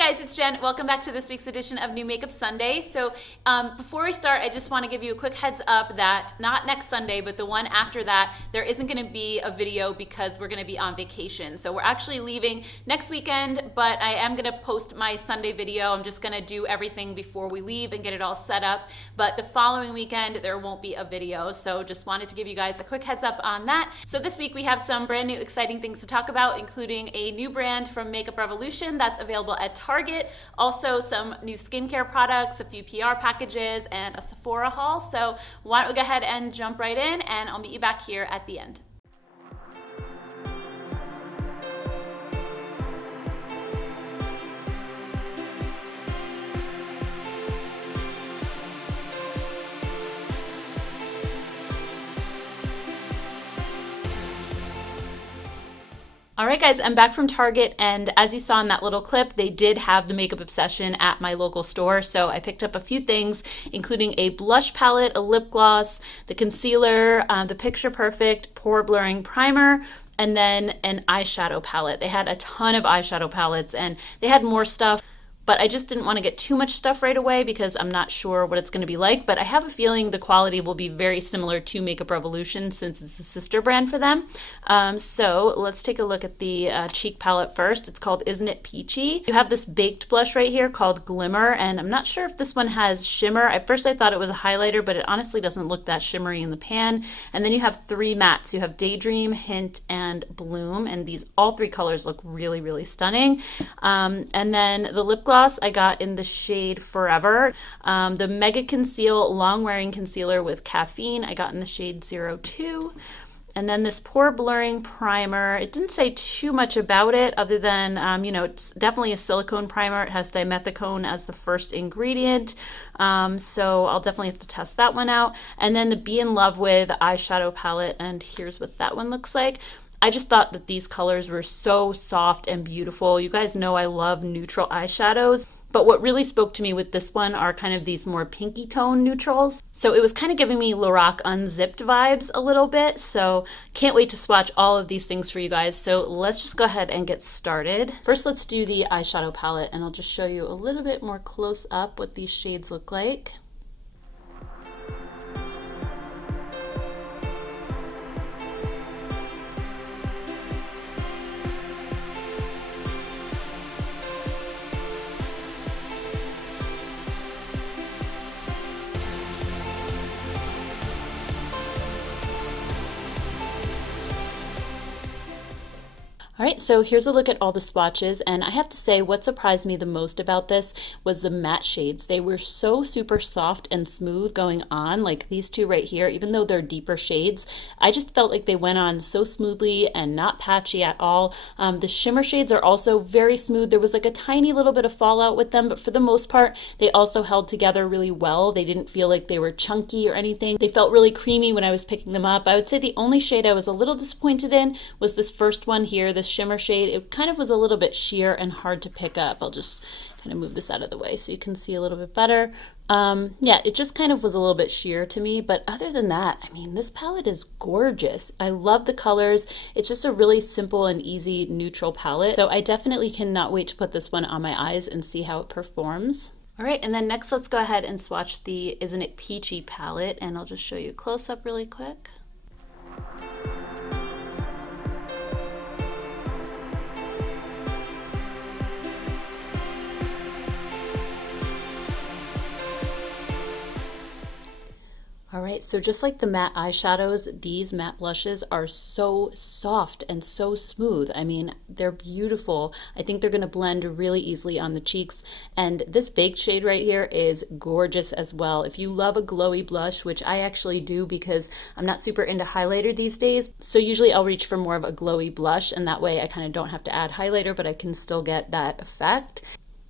guys, it's Jen. Welcome back to this week's edition of New Makeup Sunday. So before we start, I just want to give you a quick heads up that not next Sunday, but the one after that, there isn't going to be a video because we're going to be on vacation. So we're actually leaving next weekend, but I am going to post my Sunday video. I'm just going to do everything before we leave and get it all set up. But the following weekend, there won't be a video. So just wanted to give you guys a quick heads up on that. So this week we have some brand new exciting things to talk about, including a new brand from Makeup Revolution that's available at Target, also some new skincare products, a few PR packages, and a Sephora haul. So why don't we go ahead and jump right in, and I'll meet you back here at the end. All right, guys, I'm back from Target, and as you saw in that little clip, they did have the Makeup Obsession at my local store, so I picked up a few things, including a blush palette, a lip gloss, the concealer, the Picture Perfect Pore Blurring Primer, and then an eyeshadow palette. They had a ton of eyeshadow palettes, and they had more stuff, but I just didn't want to get too much stuff right away because I'm not sure what it's going to be like, but I have a feeling the quality will be very similar to Makeup Revolution since it's a sister brand for them. So let's take a look at the cheek palette first. It's called Isn't It Peachy? You have this baked blush right here called Glimmer, and I'm not sure if this one has shimmer. At first I thought it was a highlighter, but it honestly doesn't look that shimmery in the pan. And then you have three mattes. You have Daydream, Hint, and Bloom, and all three colors look really, really stunning. And then the lip gloss I got in the shade Forever. The Mega Conceal Long Wearing Concealer with Caffeine I got in the shade 02. And then this Pore Blurring Primer, it didn't say too much about it other than, it's definitely a silicone primer. It has dimethicone as the first ingredient. So I'll definitely have to test that one out. And then the Be In Love With eyeshadow palette, and here's what that one looks like. I just thought that these colors were so soft and beautiful. You guys know I love neutral eyeshadows, but what really spoke to me with this one are kind of these more pinky tone neutrals. So it was kind of giving me Lorac Unzipped vibes a little bit. So can't wait to swatch all of these things for you guys. So let's just go ahead and get started. First, let's do the eyeshadow palette, and I'll just show you a little bit more close up what these shades look like. All right, so here's a look at all the swatches, and I have to say what surprised me the most about this was the matte shades. They were so super soft and smooth going on, like these two right here, even though they're deeper shades. I just felt like they went on so smoothly and not patchy at all. The shimmer shades are also very smooth. There was like a tiny little bit of fallout with them, but for the most part, they also held together really well. They didn't feel like they were chunky or anything. They felt really creamy when I was picking them up. I would say the only shade I was a little disappointed in was this first one here, this shimmer shade. It kind of was a little bit sheer and hard to pick up. I'll just kind of move this out of the way so you can see a little bit better. Yeah, it just kind of was a little bit sheer to me, but other than that, I mean, this palette is gorgeous. I love the colors. It's just a really simple and easy neutral palette. So I definitely cannot wait to put this one on my eyes and see how it performs. All right, and then next let's go ahead and swatch the Isn't It Peachy palette, and I'll just show you a close up really quick. All right, so just like the matte eyeshadows, these matte blushes are so soft and so smooth. I mean, they're beautiful. I think they're gonna blend really easily on the cheeks. And this baked shade right here is gorgeous as well. If you love a glowy blush, which I actually do because I'm not super into highlighter these days, so usually I'll reach for more of a glowy blush, and that way I kind of don't have to add highlighter, but I can still get that effect.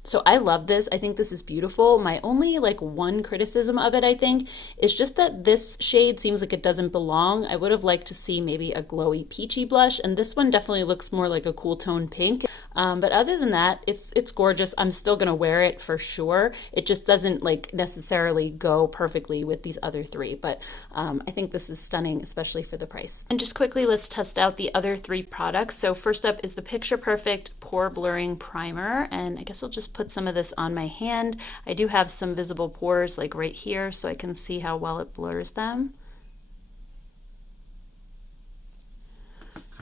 So I love this. I think this is beautiful. My only one criticism of it, I think, is just that this shade seems like it doesn't belong. I would have liked to see maybe a glowy peachy blush, and this one definitely looks more like a cool tone pink. But other than that, it's gorgeous. I'm still gonna wear it for sure. It just doesn't like necessarily go perfectly with these other three, but I think this is stunning, especially for the price. And just quickly, let's test out the other three products. So first up is the Picture Perfect Pore Blurring Primer, and I guess I'll just put some of this on my hand. I do have some visible pores like right here, so I can see how well it blurs them.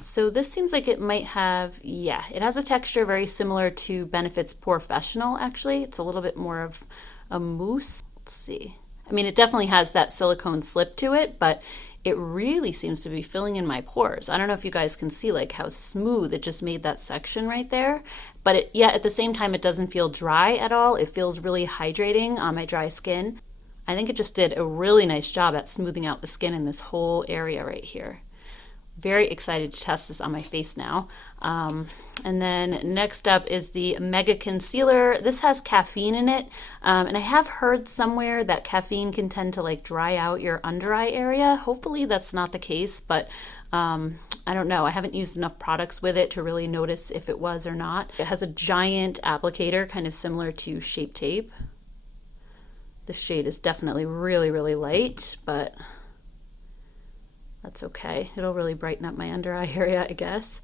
So this seems like it might have, yeah, it has a texture very similar to Benefit's Professional, actually. It's a little bit more of a mousse. Let's see. I mean, it definitely has that silicone slip to it, but it really seems to be filling in my pores. I don't know if you guys can see like how smooth it just made that section right there, but yeah, at the same time, it doesn't feel dry at all. It feels really hydrating on my dry skin. I think it just did a really nice job at smoothing out the skin in this whole area right here. Very excited to test this on my face now. And then next up is the Mega Concealer. This has caffeine in it. And I have heard somewhere that caffeine can tend to like dry out your under eye area. Hopefully that's not the case, but I don't know. I haven't used enough products with it to really notice if it was or not. It has a giant applicator, kind of similar to Shape Tape. The shade is definitely really, really light, but that's okay. It'll really brighten up my under eye area, I guess.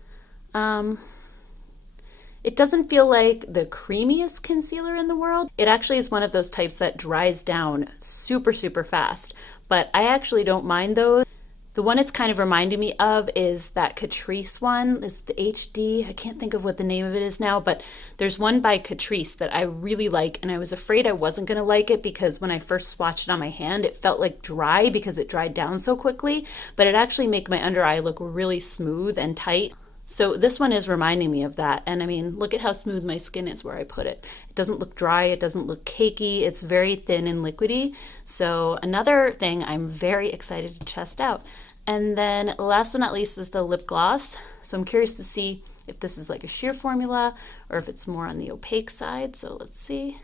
It doesn't feel like the creamiest concealer in the world. It actually is one of those types that dries down super, super fast, but I actually don't mind those. The one it's kind of reminding me of is that Catrice one, is the HD. I can't think of what the name of it is now, but there's one by Catrice that I really like, and I was afraid I wasn't going to like it because when I first swatched it on my hand, it felt like dry because it dried down so quickly, but it actually made my under eye look really smooth and tight. So this one is reminding me of that, and I mean, look at how smooth my skin is where I put it. It doesn't look dry, it doesn't look cakey, it's very thin and liquidy. So another thing I'm very excited to test out. And then last but not least is the lip gloss. So I'm curious to see if this is like a sheer formula or if it's more on the opaque side. So let's see.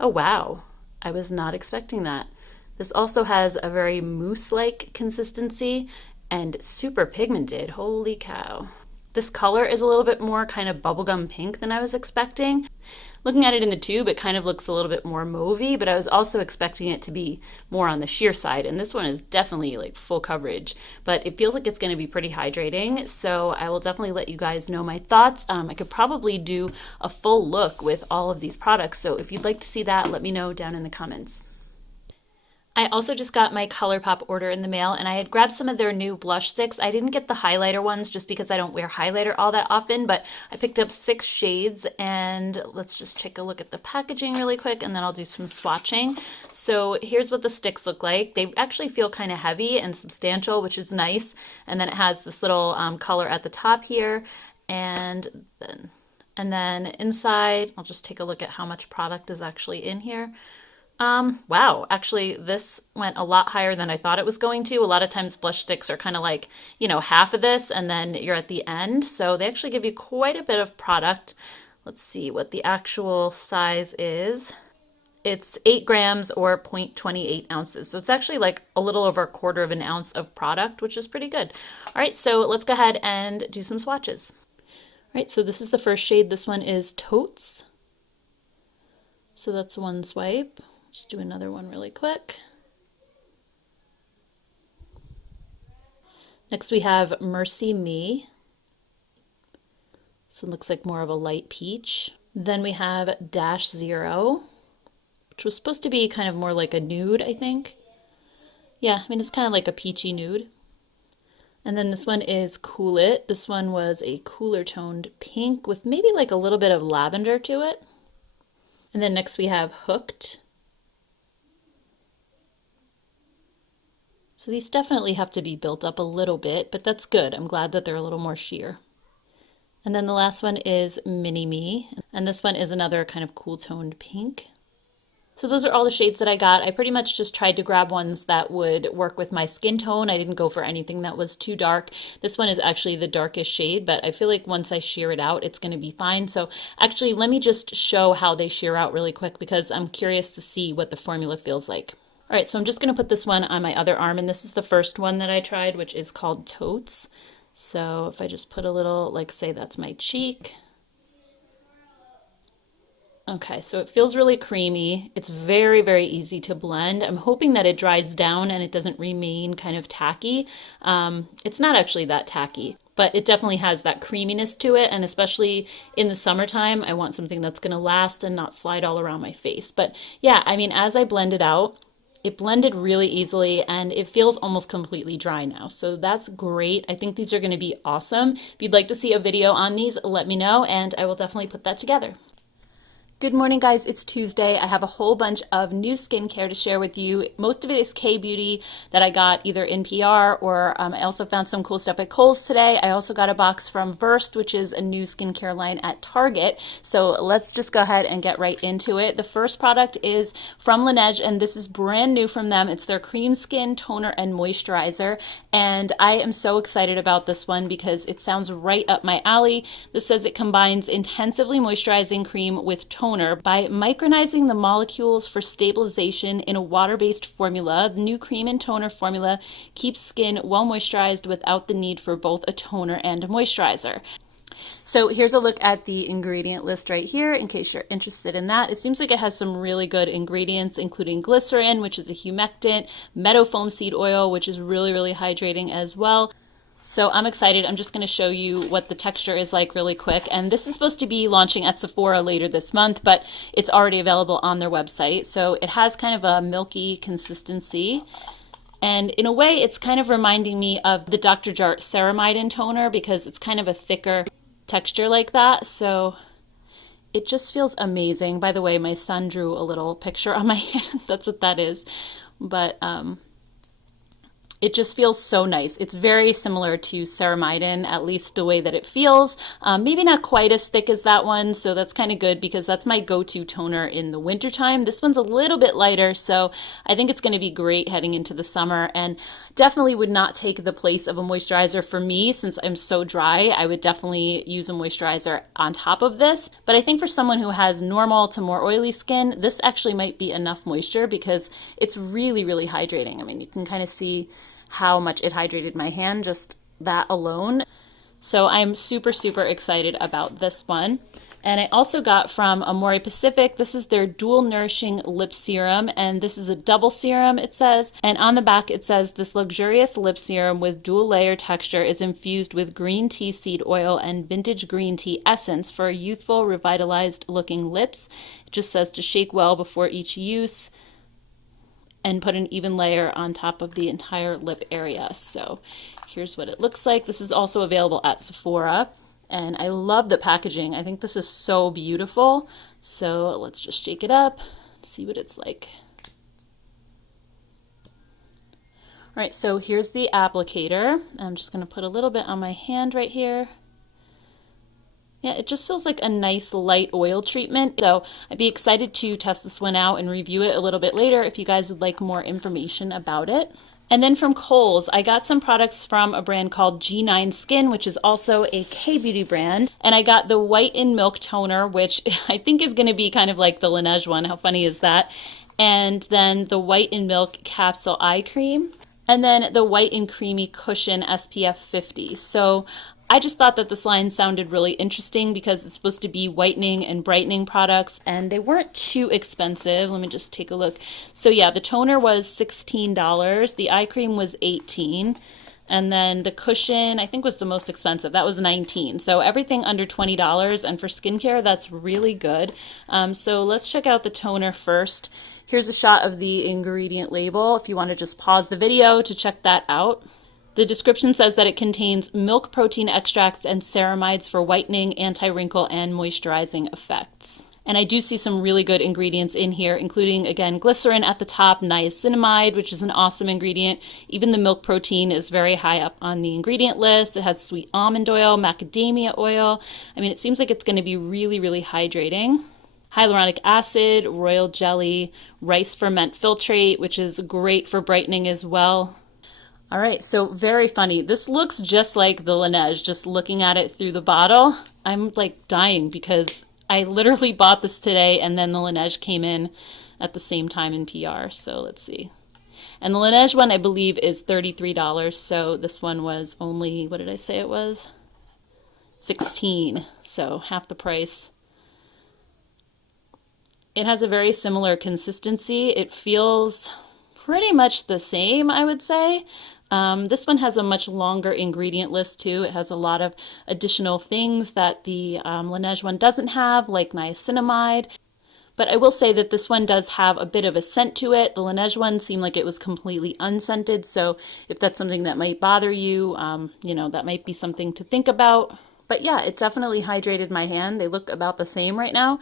Oh wow, I was not expecting that. This also has a very mousse-like consistency and super pigmented. Holy cow. This color is a little bit more kind of bubblegum pink than I was expecting. Looking at it in the tube, it kind of looks a little bit more mauvey, but I was also expecting it to be more on the sheer side, and this one is definitely like full coverage, but it feels like it's going to be pretty hydrating, so I will definitely let you guys know my thoughts. I could probably do a full look with all of these products, so if you'd like to see that, let me know down in the comments. I also just got my Colourpop order in the mail, and I had grabbed some of their new blush sticks. I didn't get the highlighter ones just because I don't wear highlighter all that often, but I picked up 6 shades, and let's just take a look at the packaging really quick, and then I'll do some swatching. So here's what the sticks look like. They actually feel kind of heavy and substantial, which is nice, and then it has this little color at the top here, and then inside, I'll just take a look at how much product is actually in here. Wow, actually this went a lot higher than I thought it was going to. A lot of times blush sticks are kind of like, you know, half of this and then you're at the end. So they actually give you quite a bit of product. Let's see what the actual size is. It's 8 grams or 0.28 ounces. So it's actually like a little over 1/4 of an ounce of product, which is pretty good. All right, so let's go ahead and do some swatches. All right, so this is the first shade. This one is Totes. So that's one swipe. Just do another one really quick. Next we have Mercy Me. This one looks like more of a light peach. Then we have Dash Zero, which was supposed to be kind of more like a nude, I think. Yeah, I mean, it's kind of like a peachy nude. And then this one is Cool It. This one was a cooler toned pink with maybe like a little bit of lavender to it. And then next we have Hooked. So these definitely have to be built up a little bit, but that's good. I'm glad that they're a little more sheer. And then the last one is Mini Me, and this one is another kind of cool toned pink. So those are all the shades that I got. I pretty much just tried to grab ones that would work with my skin tone. I didn't go for anything that was too dark. This one is actually the darkest shade, but I feel like once I sheer it out, it's going to be fine. So actually, let me just show how they sheer out really quick because I'm curious to see what the formula feels like. All right, so I'm just going to put this one on my other arm, and this is the first one that I tried, which is called Totes. So if I just put a little, like say that's my cheek. Okay, so it feels really creamy. It's very, very easy to blend. I'm hoping that it dries down and it doesn't remain kind of tacky. It's not actually that tacky, but it definitely has that creaminess to it. And especially in the summertime, I want something that's going to last and not slide all around my face. But yeah, I mean, as I blend it out, it blended really easily and it feels almost completely dry now. So that's great. I think these are going to be awesome. If you'd like to see a video on these, let me know and I will definitely put that together. Good morning, guys. It's Tuesday. I have a whole bunch of new skincare to share with you. Most of it is K-Beauty that I got either in PR or I also found some cool stuff at Kohl's today. I also got a box from Versed, which is a new skincare line at Target. So let's just go ahead and get right into it. The first product is from Laneige, and this is brand new from them. It's their Cream Skin Toner and Moisturizer, and I am so excited about this one because it sounds right up my alley. This says it combines intensively moisturizing cream with toner by micronizing the molecules for stabilization in a water-based formula. The new cream and toner formula keeps skin well moisturized without the need for both a toner and a moisturizer. So here's a look at the ingredient list right here in case you're interested in that. It seems like it has some really good ingredients, including glycerin, which is a humectant, meadow foam seed oil, which is really, really hydrating as well. So I'm excited. I'm just going to show you what the texture is like really quick. And this is supposed to be launching at Sephora later this month, but it's already available on their website. So it has kind of a milky consistency. And in a way, it's kind of reminding me of the Dr. Jart Ceramide toner because it's kind of a thicker texture like that. So it just feels amazing. By the way, my son drew a little picture on my hand. That's what that is. But it just feels so nice. It's very similar to Ceramide, at least the way that it feels. Maybe not quite as thick as that one, so that's kind of good because that's my go-to toner in the wintertime. This one's a little bit lighter, so I think it's going to be great heading into the summer, and definitely would not take the place of a moisturizer for me since I'm so dry. I would definitely use a moisturizer on top of this, but I think for someone who has normal to more oily skin, this actually might be enough moisture because it's really, really hydrating. I mean, you can kind of see how much it hydrated my hand, just that alone. So I'm super, super excited about this one. And I also got from Amore Pacific, this is their Dual Nourishing Lip Serum, and this is a double serum, it says. And on the back it says, this luxurious lip serum with dual layer texture is infused with green tea seed oil and vintage green tea essence for youthful, revitalized looking lips. It just says to shake well before each use and put an even layer on top of the entire lip area. So here's what it looks like. This is also available at Sephora, and I love the packaging. I think this is so beautiful. So let's just shake it up, see what it's like. All right, so here's the applicator. I'm just gonna put a little bit on my hand right here. Yeah, it just feels like a nice light oil treatment. So I'd be excited to test this one out and review it a little bit later if you guys would like more information about it. And then from Kohl's, I got some products from a brand called G9 Skin, which is also a K-Beauty brand. And I got the White in Milk Toner, which I think is going to be kind of like the Laneige one. How funny is that? And then the White in Milk Capsule Eye Cream. And then the White and Creamy Cushion SPF 50. So I just thought that this line sounded really interesting because it's supposed to be whitening and brightening products, and they weren't too expensive. Let me just take a look. So yeah, the toner was $16, the eye cream was $18, and then the cushion I think was the most expensive. That was $19. So everything under $20, and for skincare, that's really good. So let's check out the toner first. Here's a shot of the ingredient label if you want to just pause the video to check that out. The description says that it contains milk protein extracts and ceramides for whitening, anti-wrinkle, and moisturizing effects. And I do see some really good ingredients in here, including, again, glycerin at the top, niacinamide, which is an awesome ingredient. Even the milk protein is very high up on the ingredient list. It has sweet almond oil, macadamia oil. I mean, it seems like it's going to be really, really hydrating. Hyaluronic acid, royal jelly, rice ferment filtrate, which is great for brightening as well. All right, so very funny. This looks just like the Laneige, just looking at it through the bottle. I'm like dying because I literally bought this today and then the Laneige came in at the same time in PR. So let's see. And the Laneige one, I believe, is $33. So this one was only, what did I say it was? 16, so half the price. It has a very similar consistency. It feels pretty much the same, I would say. This one has a much longer ingredient list too. It has a lot of additional things that the Laneige one doesn't have, like niacinamide. But I will say that this one does have a bit of a scent to it. The Laneige one seemed like it was completely unscented, so if that's something that might bother you, you know, that might be something to think about. But yeah, it definitely hydrated my hand. They look about the same right now.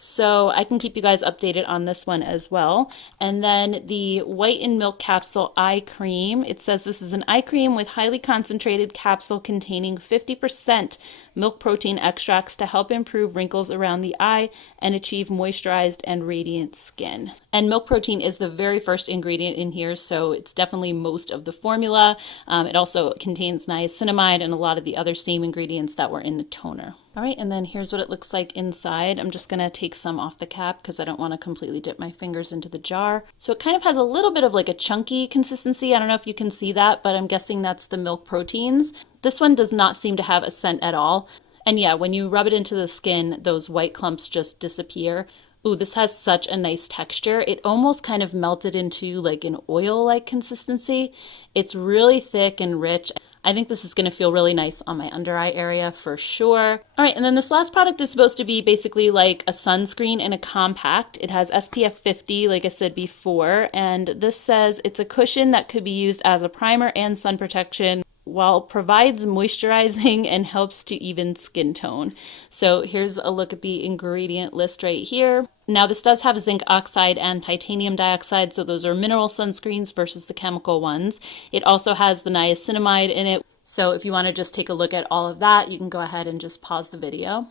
So I can keep you guys updated on this one as well. And then the White and Milk Capsule Eye Cream. It says this is an eye cream with highly concentrated capsule containing 50% milk protein extracts to help improve wrinkles around the eye and achieve moisturized and radiant skin. And milk protein is the very first ingredient in here, so it's definitely most of the formula. It also contains niacinamide and a lot of the other same ingredients that were in the toner. All right, and then here's what it looks like inside. I'm just gonna take some off the cap because I don't want to completely dip my fingers into the jar. So it kind of has a little bit of like a chunky consistency. I don't know if you can see that, but I'm guessing that's the milk proteins. This one does not seem to have a scent at all. And yeah, when you rub it into the skin, those white clumps just disappear. Ooh, this has such a nice texture. It almost kind of melted into like an oil-like consistency. It's really thick and rich. I think this is going to feel really nice on my under eye area for sure. All right, and then this last product is supposed to be basically like a sunscreen and a compact. It has SPF 50, like I said before, and this says it's a cushion that could be used as a primer and sun protection while provides moisturizing and helps to even skin tone. So here's a look at the ingredient list right here. Now this does have zinc oxide and titanium dioxide, so those are mineral sunscreens versus the chemical ones. It also has the niacinamide in it. So if you want to just take a look at all of that, you can go ahead and just pause the video.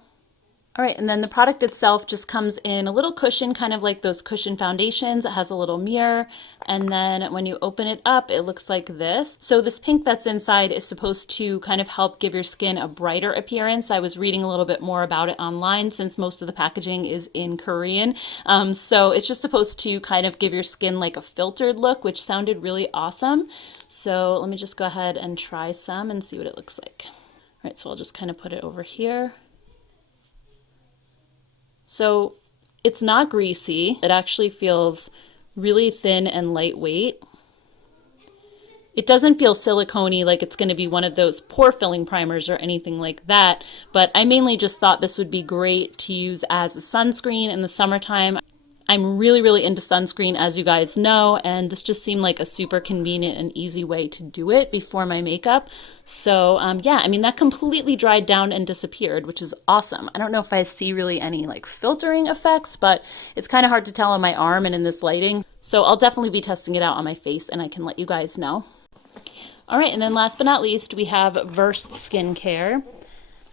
All right, and then the product itself just comes in a little cushion, kind of like those cushion foundations. It has a little mirror, and then when you open it up, it looks like this. So this pink that's inside is supposed to kind of help give your skin a brighter appearance. I was reading a little bit more about it online since most of the packaging is in Korean. So it's just supposed to kind of give your skin like a filtered look, which sounded really awesome. So let me just go ahead and try some and see what it looks like. All right, so I'll just kind of put it over here. So it's not greasy. It actually feels really thin and lightweight. It doesn't feel silicone-y like it's going to be one of those pore filling primers or anything like that, but I mainly just thought this would be great to use as a sunscreen in the summertime. I'm really into sunscreen, as you guys know, and this just seemed like a super convenient and easy way to do it before my makeup. So yeah, I mean, that completely dried down and disappeared, which is awesome. I don't know if I see really any like filtering effects, but it's kind of hard to tell on my arm and in this lighting. So I'll definitely be testing it out on my face and I can let you guys know. All right, and then last but not least, we have Versed Skincare.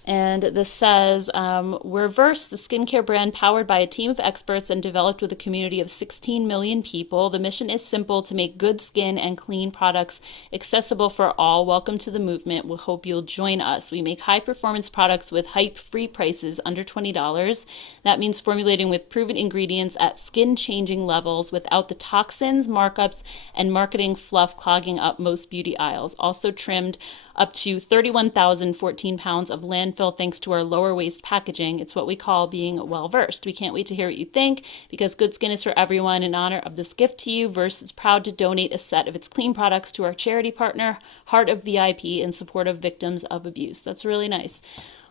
And this says, we're Versed, the skincare brand powered by a team of experts and developed with a community of 16 million people. The mission is simple: to make good skin and clean products accessible for all. Welcome to the movement. We hope you'll join us. We make high performance products with hype-free prices under $20. That means formulating with proven ingredients at skin-changing levels without the toxins, markups, and marketing fluff clogging up most beauty aisles. Also trimmed up to 31,014 pounds of landfill thanks to our lower waste packaging. It's what we call being well-versed. We can't wait to hear what you think, because good skin is for everyone. In honor of this gift to you, Versed is proud to donate a set of its clean products to our charity partner, Heart of VIP, in support of victims of abuse. That's really nice.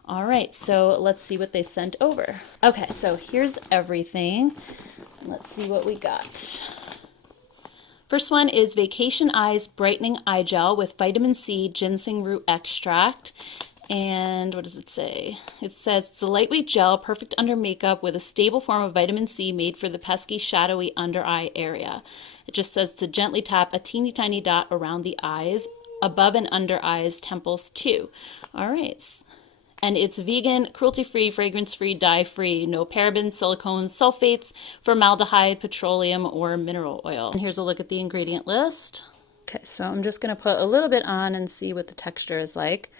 All right, so let's see what they sent over. Okay, so here's everything. Let's see what we got. First one is Vacation Eyes Brightening Eye Gel with Vitamin C Ginseng Root Extract. And what does it say? It says it's a lightweight gel, perfect under makeup, with a stable form of vitamin C made for the pesky, shadowy under eye area. It just says to gently tap a teeny tiny dot around the eyes, above and under eyes, temples too. All right. And it's vegan, cruelty-free, fragrance-free, dye-free, no parabens, silicones, sulfates, formaldehyde, petroleum, or mineral oil. And here's a look at the ingredient list. Okay, so I'm just going to put a little bit on and see what the texture is like.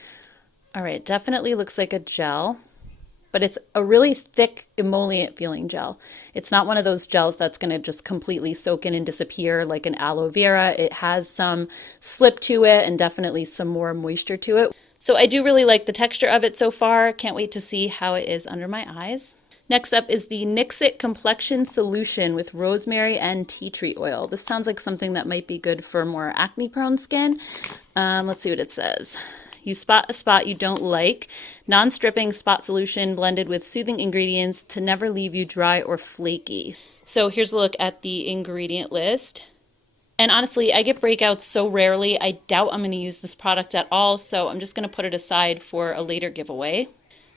All right, definitely looks like a gel. but it's a really thick emollient feeling gel. It's not one of those gels that's going to just completely soak in and disappear like an aloe vera. It has some slip to it and definitely some more moisture to it. So I do really like the texture of it so far. Can't wait to see how it is under my eyes. Next up is the NYX It Complexion Solution with rosemary and tea tree oil. This sounds like something that might be good for more acne-prone skin. Let's see what it says. You spot a spot you don't like. Non-stripping spot solution blended with soothing ingredients to never leave you dry or flaky. So here's a look at the ingredient list. And honestly, I get breakouts so rarely, I doubt I'm going to use this product at all, so I'm just going to put it aside for a later giveaway.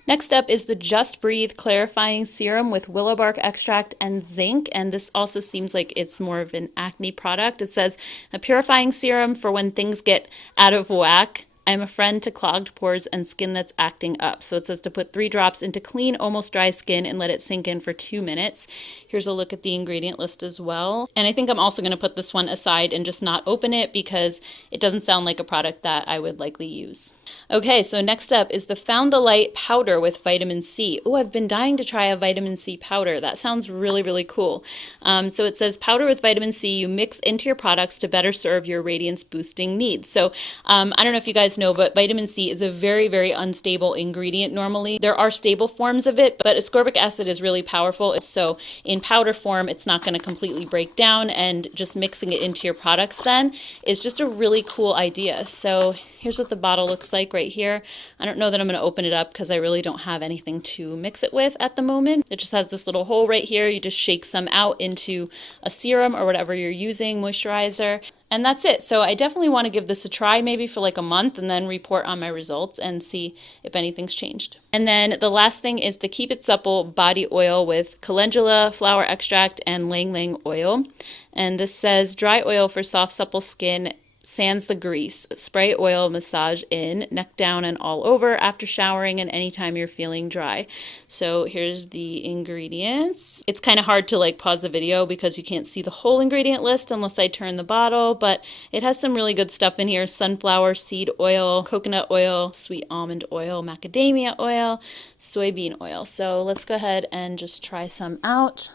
Next up is the Just Breathe Clarifying Serum with willow bark extract and zinc, and this also seems like it's more of an acne product. It says, a purifying serum for when things get out of whack. I'm a friend to clogged pores and skin that's acting up. So it says to put 3 drops into clean, almost dry skin and let it sink in for 2 minutes. Here's a look at the ingredient list as well. And I think I'm also going to put this one aside and just not open it because it doesn't sound like a product that I would likely use. Okay, so next up is the Found the Light powder with vitamin C. Oh, I've been dying to try a vitamin C powder. That sounds really, really cool. So it says powder with vitamin C you mix into your products to better serve your radiance boosting needs. So I don't know if you guys know, but vitamin C is a very, very unstable ingredient normally. There are stable forms of it, but ascorbic acid is really powerful. So in powder form, it's not going to completely break down, and just mixing it into your products then is just a really cool idea. So here's what the bottle looks like right here. I don't know that I'm going to open it up because I really don't have anything to mix it with at the moment. It just has this little hole right here. You just shake some out into a serum or whatever you're using, moisturizer. And that's it. So I definitely want to give this a try maybe for like a month and then report on my results and see if anything's changed. And then the last thing is the Keep It Supple body oil with calendula, flower extract, and lang lang oil. And this says dry oil for soft, supple skin, sans the grease. Spray oil massage in, neck down and all over after showering and anytime you're feeling dry. So here's the ingredients. It's kind of hard to like pause the video because you can't see the whole ingredient list unless I turn the bottle, but it has some really good stuff in here. Sunflower seed oil, coconut oil, sweet almond oil, macadamia oil, soybean oil. So let's go ahead and just try some out.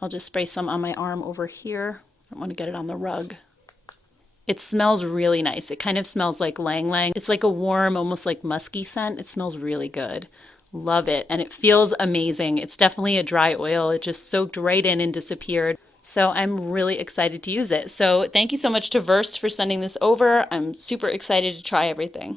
I'll just spray some on my arm over here. I don't want to get it on the rug. It smells really nice. It kind of smells like Lang Lang. It's like a warm, almost like musky scent. It smells really good. Love it. And it feels amazing. It's definitely a dry oil. It just soaked right in and disappeared. So I'm really excited to use it. So thank you so much to Versed for sending this over. I'm super excited to try everything.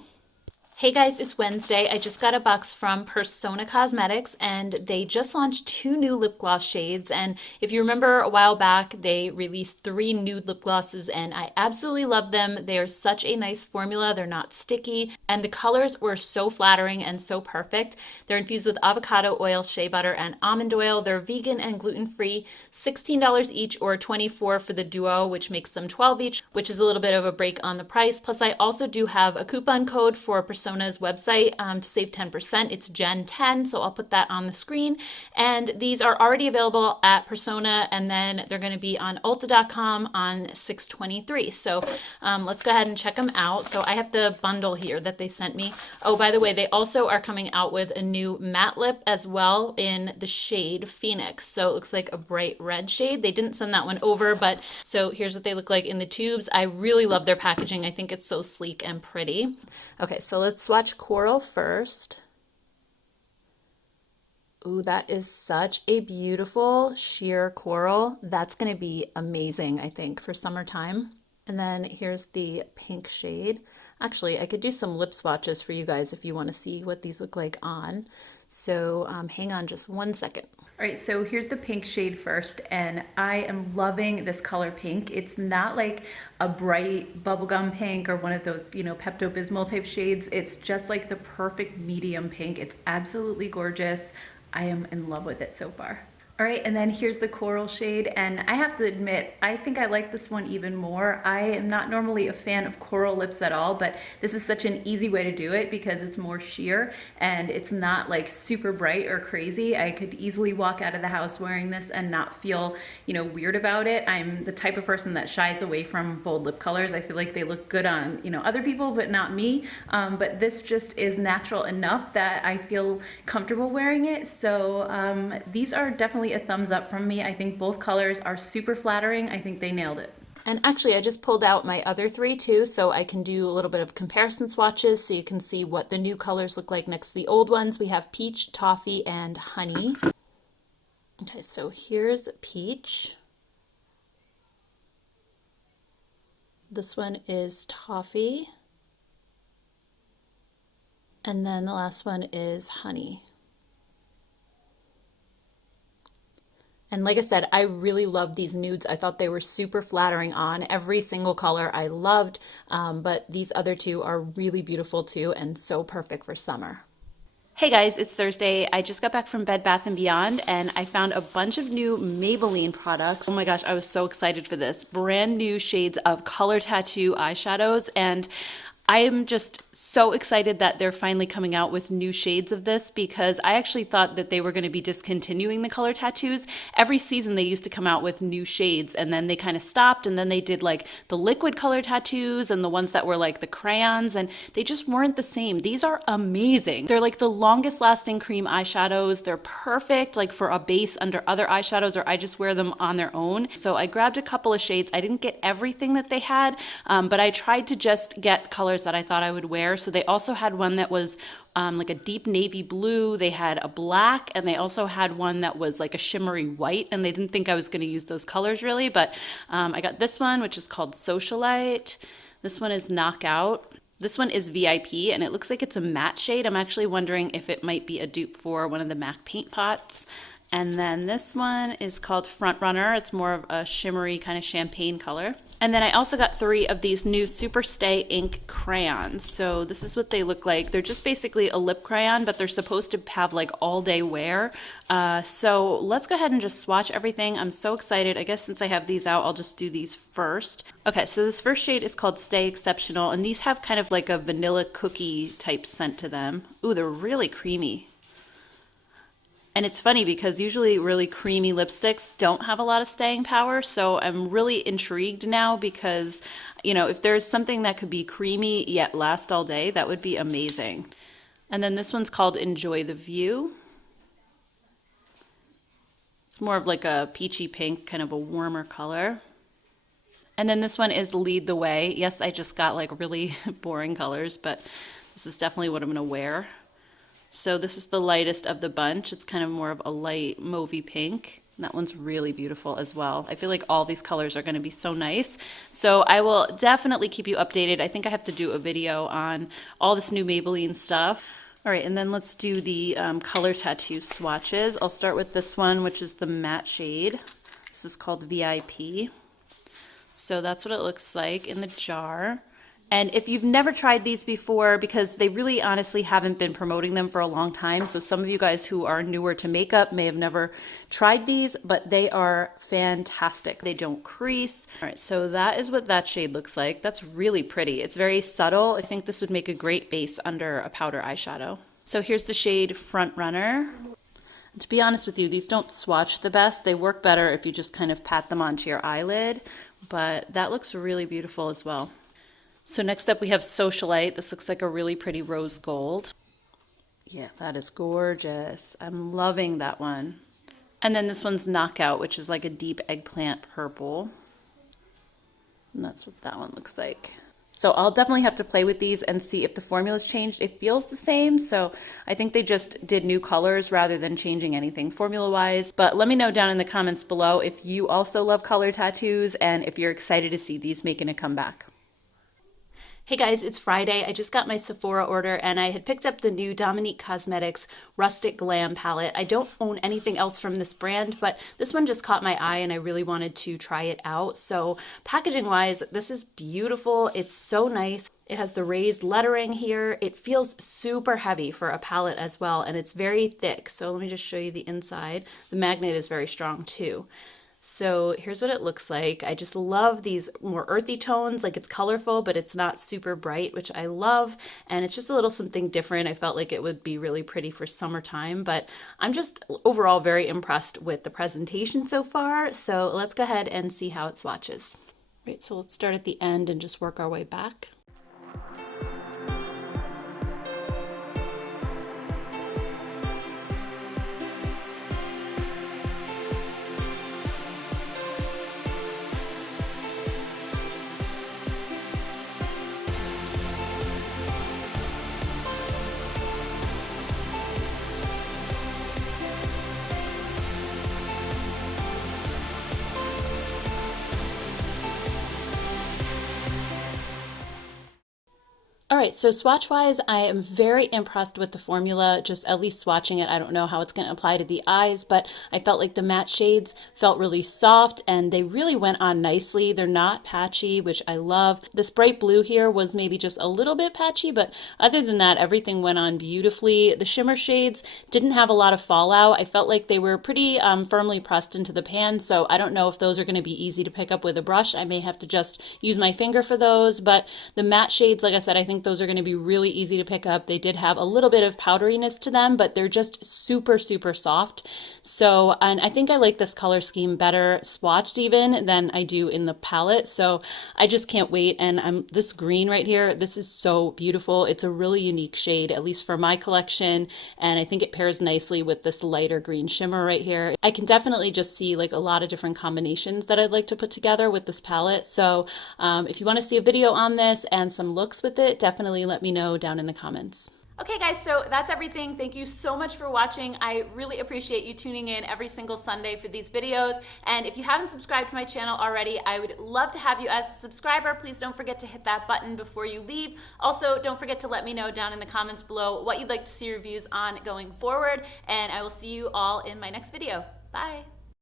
Hey guys, it's Wednesday. I just got a box from Persona Cosmetics and they just launched 2 new lip gloss shades. And if you remember a while back, they released 3 nude lip glosses and I absolutely love them. They are such a nice formula. They're not sticky and the colors were so flattering and so perfect. They're infused with avocado oil, shea butter, and almond oil. They're vegan and gluten-free, $16 each or $24 for the duo, which makes them $12 each, which is a little bit of a break on the price. Plus I also do have a coupon code for Persona's website to save 10%. It's Gen10, so I'll put that on the screen. And these are already available at Persona, and then they're going to be on Ulta.com on 6/23. So let's go ahead and check them out. So I have the bundle here that they sent me. Oh, by the way, they also are coming out with a new matte lip as well in the shade Phoenix. So it looks like a bright red shade. They didn't send that one over, but so here's what they look like in the tubes. I really love their packaging. I think it's so sleek and pretty. Okay, so let's swatch Coral first. Ooh, that is such a beautiful sheer coral. That's going to be amazing, I think, for summertime. And then here's the pink shade. Actually, I could do some lip swatches for you guys if you want to see what these look like on. So hang on just one second. All right, so here's the pink shade first, and I am loving this color pink. It's not like a bright bubblegum pink or one of those, you know, Pepto-Bismol type shades. It's just like the perfect medium pink. It's absolutely gorgeous. I am in love with it so far. All right, and then here's the coral shade, and I have to admit, I think I like this one even more. I am not normally a fan of coral lips at all, but this is such an easy way to do it because it's more sheer and it's not like super bright or crazy. I could easily walk out of the house wearing this and not feel, weird about it. I'm the type of person that shies away from bold lip colors. I feel like they look good on, other people, but not me. But this just is natural enough that I feel comfortable wearing it. So these are definitely a thumbs up from me. I think both colors are super flattering. I think they nailed it. And actually, I just pulled out my other three too, so I can do a little bit of comparison swatches so you can see what the new colors look like next to the old ones. We have peach, toffee, and honey. Okay, so here's peach. This one is toffee. And then the last one is honey. And like I said, I really love these nudes. I thought they were super flattering on. Every single color I loved, but these other two are really beautiful too and so perfect for summer. Hey guys, it's Thursday. I just got back from Bed Bath & Beyond and I found a bunch of new Maybelline products. Oh my gosh, I was so excited for this. Brand new shades of Color Tattoo eyeshadows, and I am just so excited that they're finally coming out with new shades of this because I actually thought that they were going to be discontinuing the color tattoos. Every season they used to come out with new shades and then they kind of stopped, and then they did like the liquid color tattoos and the ones that were like the crayons, and they just weren't the same. These are amazing. They're like the longest lasting cream eyeshadows. They're perfect like for a base under other eyeshadows, or I just wear them on their own. So I grabbed a couple of shades. I didn't get everything that they had, but I tried to just get colors that I thought I would wear. So they also had one that was like a deep navy blue, they had a black, and they also had one that was like a shimmery white, and they didn't think I was going to use those colors really, but I got this one, which is called Socialite. This one is Knockout. This one is VIP, and it looks like it's a matte shade. I'm actually wondering if it might be a dupe for one of the MAC paint pots. And then this one is called Front Runner. It's more of a shimmery kind of champagne color. And then I also got 3 of these new Super Stay ink crayons. So this is what they look like. They're just basically a lip crayon, but they're supposed to have like all day wear. So let's go ahead and just swatch everything. I'm so excited. I guess since I have these out, I'll just do these first. Okay, so this first shade is called Stay Exceptional, and these have kind of like a vanilla cookie type scent to them. Ooh, they're really creamy. And it's funny because usually really creamy lipsticks don't have a lot of staying power, so I'm really intrigued now because, if there's something that could be creamy yet last all day, that would be amazing. And then this one's called Enjoy the View. It's more of like a peachy pink, kind of a warmer color. And then this one is Lead the Way. Yes, I just got like really boring colors, but this is definitely what I'm going to wear. So this is the lightest of the bunch. It's kind of more of a light mauvey pink. And that one's really beautiful as well. I feel like all these colors are going to be so nice. So I will definitely keep you updated. I think I have to do a video on all this new Maybelline stuff. All right, and then let's do the color tattoo swatches. I'll start with this one, which is the matte shade. This is called VIP. So that's what it looks like in the jar. And if you've never tried these before, because they really honestly haven't been promoting them for a long time, so some of you guys who are newer to makeup may have never tried these, but they are fantastic. They don't crease. All right, so that is what that shade looks like. That's really pretty. It's very subtle. I think this would make a great base under a powder eyeshadow. So here's the shade Front Runner. To be honest with you, these don't swatch the best. They work better if you just kind of pat them onto your eyelid, but that looks really beautiful as well. So next up we have Socialite. This looks like a really pretty rose gold. Yeah, that is gorgeous. I'm loving that one. And then this one's Knockout, which is like a deep eggplant purple. And that's what that one looks like. So I'll definitely have to play with these and see if the formula's changed. It feels the same, so I think they just did new colors rather than changing anything formula-wise. But let me know down in the comments below if you also love color tattoos and if you're excited to see these making a comeback. Hey guys, it's Friday. I just got my Sephora order and I had picked up the new Dominique Cosmetics Rustic Glam Palette. I don't own anything else from this brand, but this one just caught my eye and I really wanted to try it out. So packaging wise, this is beautiful. It's so nice. It has the raised lettering here. It feels super heavy for a palette as well, and it's very thick. So let me just show you the inside. The magnet is very strong too. So here's what it looks like. I just love these more earthy tones, like it's colorful, but it's not super bright, which I love. And it's just a little something different. I felt like it would be really pretty for summertime, but I'm just overall very impressed with the presentation so far. So let's go ahead and see how it swatches. Right, so let's start at the end and just work our way back. All right, so swatch-wise, I am very impressed with the formula, just at least swatching it. I don't know how it's going to apply to the eyes, but I felt like the matte shades felt really soft and they really went on nicely. They're not patchy, which I love. This bright blue here was maybe just a little bit patchy, but other than that, everything went on beautifully. The shimmer shades didn't have a lot of fallout. I felt like they were pretty firmly pressed into the pan, so I don't know if those are going to be easy to pick up with a brush. I may have to just use my finger for those, but the matte shades, like I said, I think those are going to be really easy to pick up. They did have a little bit of powderiness to them, but they're just super, super soft. So, and I think I like this color scheme better swatched even than I do in the palette. So I just can't wait. And this green right here, this is so beautiful. It's a really unique shade, at least for my collection. And I think it pairs nicely with this lighter green shimmer right here. I can definitely just see like a lot of different combinations that I'd like to put together with this palette. So if you want to see a video on this and some looks with it, definitely let me know down in the comments. Okay guys, so that's everything. Thank you so much for watching. I really appreciate you tuning in every single Sunday for these videos. And if you haven't subscribed to my channel already, I would love to have you as a subscriber. Please don't forget to hit that button before you leave. Also, don't forget to let me know down in the comments below what you'd like to see reviews on going forward. And I will see you all in my next video. Bye.